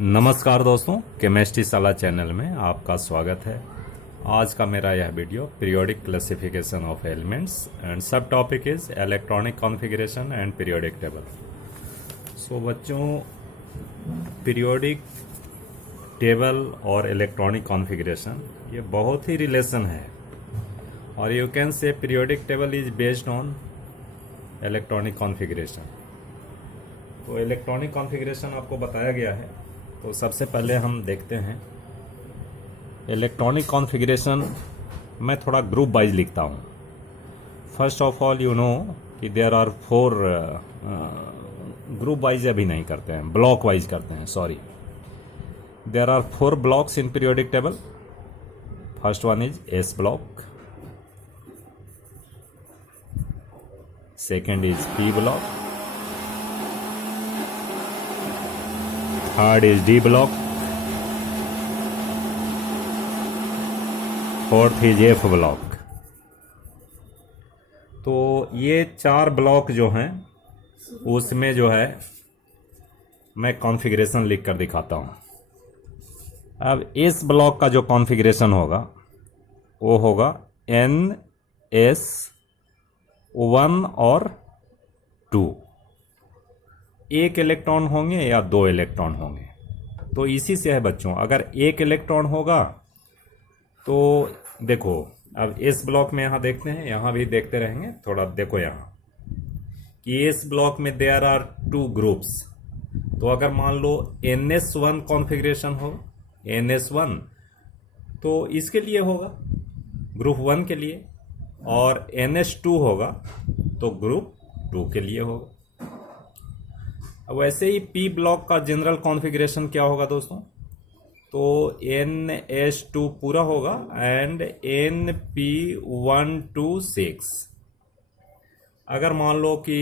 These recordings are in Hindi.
नमस्कार दोस्तों, केमिस्ट्री साला चैनल में आपका स्वागत है। आज का मेरा यह video periodic classification of elements and sub topic is electronic configuration and periodic table. So बच्चों, पीरियोडिक टेबल और इलेक्ट्रॉनिक कॉन्फ़िगरेशन ये बहुत ही रिलेशन है, और you can say periodic table is based on electronic configuration. तो इलेक्ट्रॉनिक कॉन्फ़िगरेशन आपको बताया गया है। तो सबसे पहले हम देखते हैं इलेक्ट्रॉनिक कॉन्फ़िगरेशन। मैं थोड़ा ग्रुप वाइज लिखता हूँ। First of all you know कि देयर आर 4 ग्रुप वाइज अभी नहीं करते हैं, ब्लॉक वाइज करते हैं, sorry. There are 4 blocks in periodic table. First one is S block, second is P block, third is D block, fourth is F block. तो ये 4 ब्लॉक जो हैं उसमें जो है मैं कॉन्फ़िगरेशन लिख कर दिखाता हूँ। अब इस ब्लॉक का जो कॉन्फ़िगरेशन होगा वो होगा NS 1 और 2। एक इलेक्ट्रॉन होंगे या 2 इलेक्ट्रॉन होंगे। तो इसी से है बच्चों, अगर एक इलेक्ट्रॉन होगा तो देखो, अब इस ब्लॉक में यहाँ देखते हैं, यहाँ भी देखते रहेंगे थोड़ा। देखो यहाँ कि इस ब्लॉक में देयर आर 2 ग्रुप्स। तो अगर मान लो NS1 कॉन्फ़िगरेशन हो, NS1, तो इसके लिए होगा ग्रुप 1 के लिए, और NS2 होगा तो ग्रुप 2 के लिए होगा। वैसे ही पी ब्लॉक का जनरल कॉन्फ़िगरेशन क्या होगा दोस्तों? तो NS2 पूरा होगा एंड NP126। अगर मान लो कि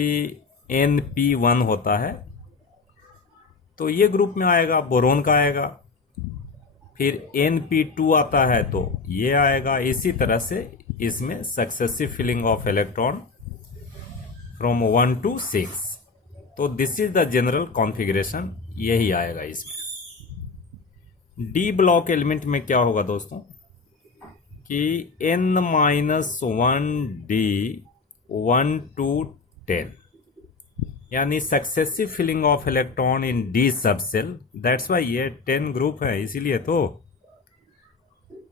NP1 होता है तो ये ग्रुप में आएगा, बोरोन का आएगा। फिर NP2 आता है तो ये आएगा। इसी तरह से इसमें successive filling of electron from 1 to 6। तो this is the general configuration, यही आएगा इसमें। डी ब्लॉक एलिमेंट में क्या होगा दोस्तों कि N-1D 1 to 10, यानी successive filling of electron in D subshell. That's why ये 10 ग्रुप है, इसीलिए तो।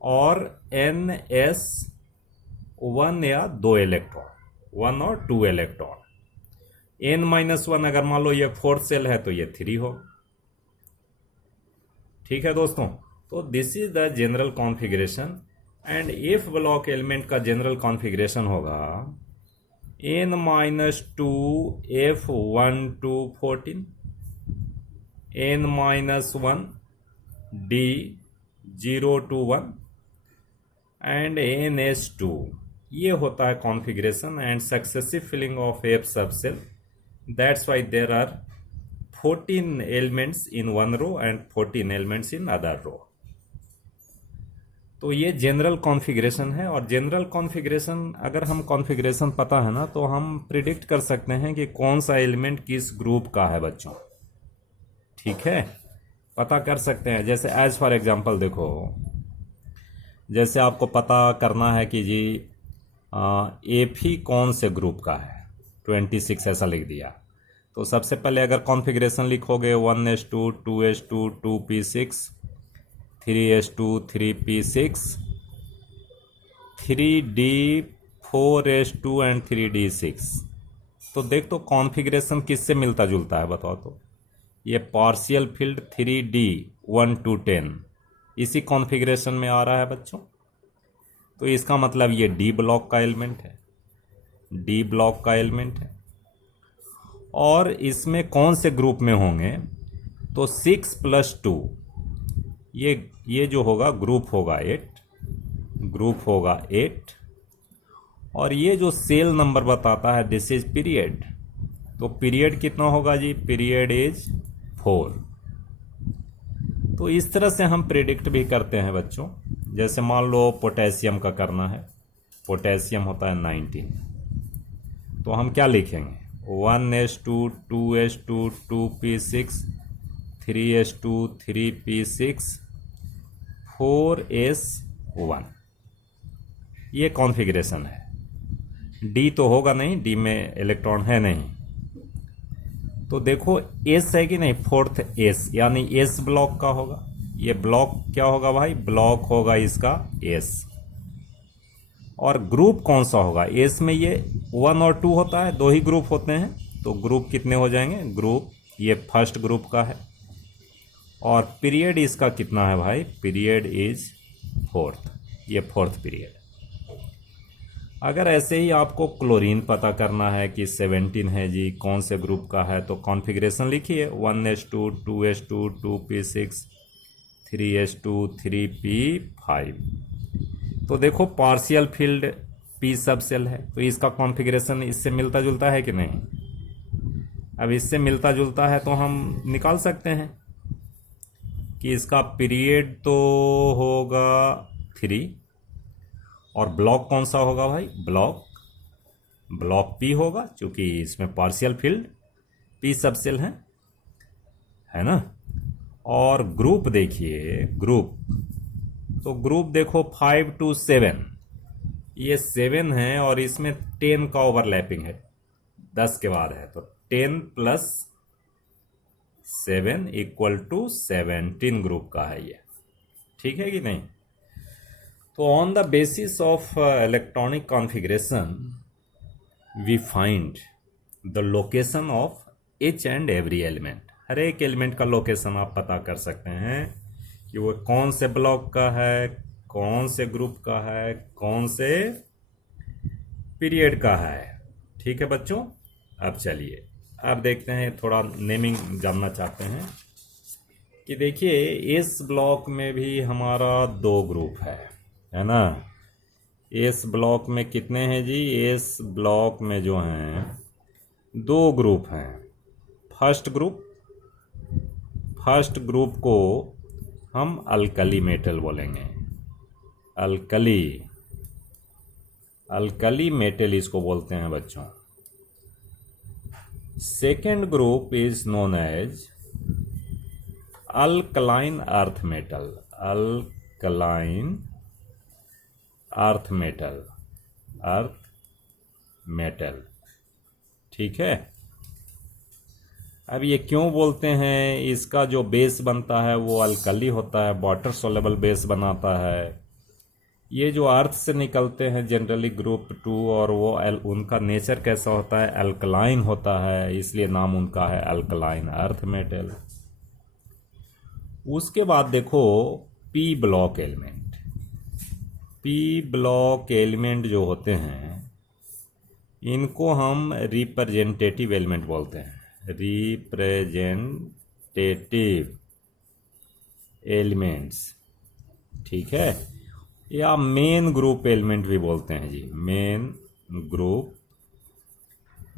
और NS1 या 2 इलेक्ट्रॉन, 1 और 2 इलेक्ट्रॉन। N-1 अगर मान लो ये 4th सेल है तो ये 3 हो। ठीक है दोस्तों, तो this is the general configuration. And F block element का जनरल कॉन्फ़िगरेशन होगा N-2 F1 to 14, N-1 D 0 to 1 and NS2। ये होता है configuration and successive filling of F subshell. That's why there are 14 elements in one row and 14 elements in other row। तो ये जनरल कॉन्फ़िगरेशन है। और जनरल कॉन्फ़िगरेशन, अगर हम कॉन्फ़िगरेशन पता है ना तो हम प्रिडिक्ट कर सकते हैं कि कौन सा एलिमेंट किस ग्रुप का है बच्चों। ठीक है, पता कर सकते हैं। जैसे एज फॉर एग्जांपल देखो, जैसे आपको पता करना है कि जी एफ ही कौन से ग्रुप का है, 26 ऐसा लिख दिया। तो सबसे पहले अगर कॉन्फ़िगरेशन लिखोगे 1s2 2s2 2p6 3s2 3p6 3d 4s2 and 3d6। तो देख तो कॉन्फ़िगरेशन किससे मिलता जुलता है बताओ तो? ये पार्शियल फील्ड 3d 1 to 10 इसी कॉन्फ़िगरेशन में आ रहा है बच्चों। तो इसका मतलब ये डी ब्लॉक का एलिमेंट है, डी ब्लॉक का एलिमेंट है। और इसमें कौन से ग्रुप में होंगे? तो 6 + 2, ये जो होगा ग्रुप होगा 8, ग्रुप होगा 8। और ये जो सेल नंबर बताता है दिस इज पीरियड। तो पीरियड कितना होगा जी? Period is 4। तो इस तरह से हम प्रिडिक्ट भी करते हैं बच्चों। जैसे मान लो पोटेशियम का करना है, पोटेशियम होता है 19। तो हम क्या लिखेंगे? 1s2 2s2 2p6 3s2 3p6 4s1, ये कॉन्फ़िगरेशन है। डी तो होगा नहीं, डी में इलेक्ट्रॉन है नहीं। तो देखो एस है कि नहीं, फोर्थ एस, यानी एस ब्लॉक का होगा। ये ब्लॉक क्या होगा भाई, ब्लॉक होगा इसका एस। और ग्रुप कौन सा होगा, एस में ये 1 और 2 होता है, 2 ही ग्रुप होते हैं। तो ग्रुप कितने हो जाएंगे, ग्रुप ये फर्स्ट ग्रुप का है। और पीरियड इसका कितना है भाई, पीरियड इज फोर्थ, ये फोर्थ पीरियड। अगर ऐसे ही आपको क्लोरीन पता करना है कि 17 है जी, कौन से ग्रुप का है, तो कॉन्फ़िगरेशन लिखिए 1s2 2s2 2p6 3s2 3p5। तो देखो पार्शियल फील्ड पी सब सेल है, तो इसका कॉन्फ़िगरेशन इससे मिलता जुलता है कि नहीं। अब इससे मिलता जुलता है तो हम निकाल सकते हैं कि इसका पीरियड तो होगा 3, और ब्लॉक कौन सा होगा भाई, ब्लॉक पी होगा, क्योंकि इसमें पार्शियल फील्ड पी सब सेल है ना। और ग्रुप देखिए, ग्रुप तो ग्रुप देखो 5 to 7, ये 7 है और इसमें 10 का ओवरलैपिंग है, 10 के बाद है, तो 10 + 7 = 17 ग्रुप का है ये, ठीक है कि नहीं। तो on the basis of electronic configuration we find the location of each and every element. हर एक एलिमेंट का लोकेशन आप पता कर सकते हैं कि वो कौन से ब्लॉक का है, कौन से ग्रुप का है, कौन से पीरियड का है। ठीक है बच्चों, अब चलिए अब देखते हैं, थोड़ा नेमिंग जानना चाहते हैं कि देखिए इस ब्लॉक में भी हमारा 2 ग्रुप है ना। इस ब्लॉक में कितने हैं जी, इस ब्लॉक में जो हैं 2 ग्रुप हैं। फर्स्ट ग्रुप को हम अल्कली मेटल बोलेंगे, अल्कली मेटल इसको बोलते हैं बच्चों। Second group is known as alkaline earth metal, ठीक है। अब ये क्यों बोलते हैं, इसका जो बेस बनता है वो अल्कली होता है, वाटर सोलेबल बेस बनाता है। ये जो अर्थ से निकलते हैं जनरली ग्रुप 2, और वो उनका नेचर कैसा होता है, अल्कलाइन होता है, इसलिए नाम उनका है अल्कलाइन अर्थ मेटल। उसके बाद देखो पी ब्लॉक एलिमेंट जो होते हैं इनको हम रिप्रेजेंटेटिव एलिमेंट बोलते हैं, रिप्रेजेंटेटिव एलिमेंट्स, ठीक है। या मेन ग्रुप एलिमेंट भी बोलते हैं जी, मेन ग्रुप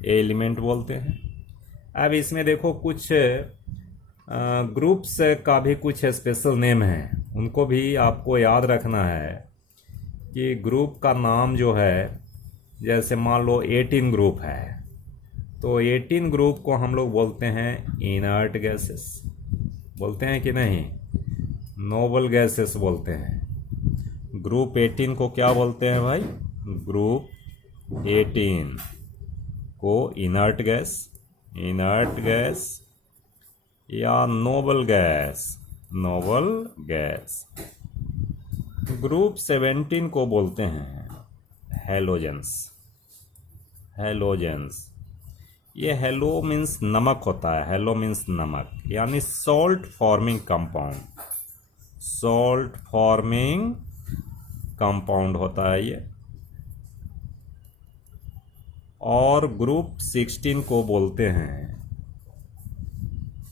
एलिमेंट बोलते हैं। अब इसमें देखो कुछ ग्रुप्स का भी कुछ स्पेशल नेम है, उनको भी आपको याद रखना है कि ग्रुप का नाम जो है, जैसे मान लो 18 ग्रुप है, तो 18 ग्रुप को हम लोग बोलते हैं इनर्ट गैसेस, बोलते हैं कि नहीं, नोबल गैसेस बोलते हैं। ग्रुप 18 को क्या बोलते हैं भाई, ग्रुप 18 को इनर्ट गैस या नोबल गैस। ग्रुप 17 को बोलते हैं हेलोजेंस। ये हेलो मीन्स नमक होता है, हेलो मीन्स नमक, यानी सॉल्ट फॉर्मिंग कंपाउंड होता है ये। और ग्रुप 16 को बोलते हैं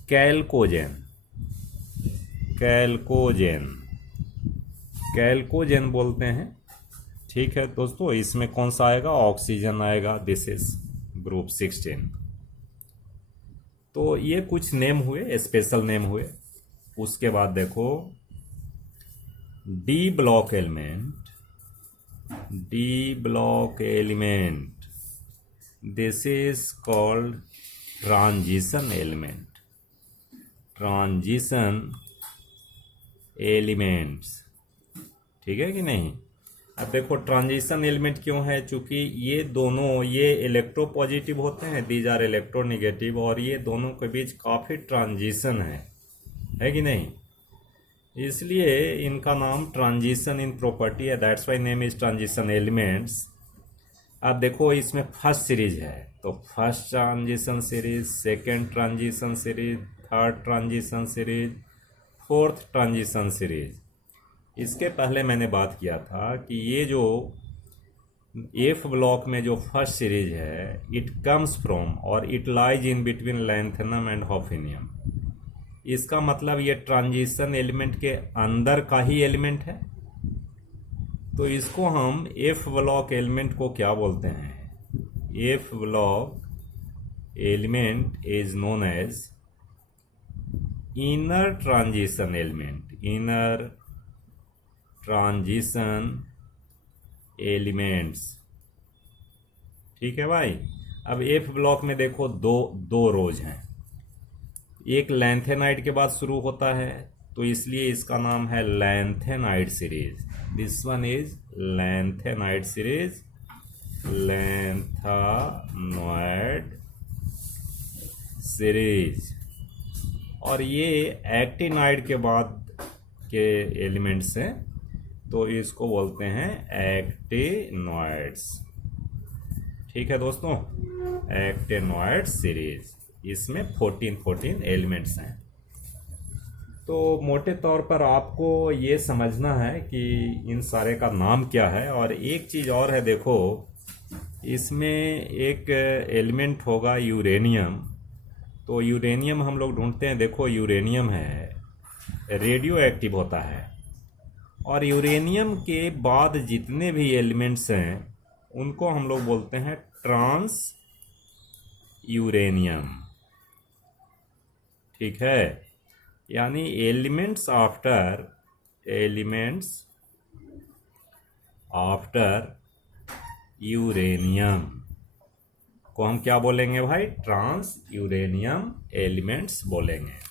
कैल्कोजेन बोलते हैं, ठीक है दोस्तों। इसमें कौन सा आएगा, ऑक्सीजन आएगा, दिस इज ग्रुप 16। तो ये कुछ नेम हुए, स्पेशल नेम हुए। उसके बाद देखो D block element, this is called transition transition elements. ठीक है कि नहीं। अब देखो ट्रांजिशन एलिमेंट क्यों है, चूंकि ये दोनों, ये इलेक्ट्रोपॉजिटिव होते हैं, दीज आर इलेक्ट्रोनेगेटिव, और ये दोनों के बीच काफ़ी ट्रांजिशन है कि नहीं, इसलिए इनका नाम ट्रांजिशन इन प्रॉपर्टी है, that's why name is transition elements. अब देखो इसमें फर्स्ट सीरीज है, तो first transition series, second transition series, third transition series, fourth transition series. इसके पहले मैंने बात किया था कि ये जो एफ ब्लॉक में जो फर्स्ट सीरीज है, इट कम्स फ्रॉम और it lies in between lanthanum and hafnium. इसका मतलब ये ट्रांजिशन एलिमेंट के अंदर का ही एलिमेंट है, तो इसको हम एफ ब्लॉक एलिमेंट को क्या बोलते हैं, F block element is known as inner transition element, inner transition elements. ठीक है भाई। अब एफ ब्लॉक में देखो दो रोज हैं, एक लैंथेनाइड के बाद शुरू होता है, तो इसलिए इसका नाम है lanthanide series. This one is lanthanide series, lanthanoid series. और ये एक्टिनाइड के बाद के एलिमेंट्स हैं, तो इसको बोलते हैं एक्टिनॉइड्स। ठीक है दोस्तों, एक्टिनॉइड सीरीज, इसमें 14 एलिमेंट्स हैं। तो मोटे तौर पर आपको ये समझना है कि इन सारे का नाम क्या है। और एक चीज़ और है, देखो इसमें एक एलिमेंट होगा यूरेनियम, तो यूरेनियम हम लोग ढूंढते हैं, देखो यूरेनियम है, रेडियो एक्टिव होता है, और यूरेनियम के बाद जितने भी एलिमेंट्स हैं उनको हम लोग बोलते हैं ट्रांस यूरेनियम। ठीक है, यानी एलिमेंट्स आफ्टर यूरेनियम को हम क्या बोलेंगे भाई, ट्रांस यूरेनियम एलिमेंट्स बोलेंगे।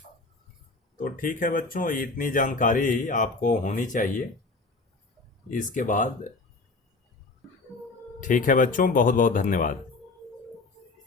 तो ठीक है बच्चों, इतनी जानकारी आपको होनी चाहिए। इसके बाद ठीक है बच्चों, बहुत बहुत धन्यवाद।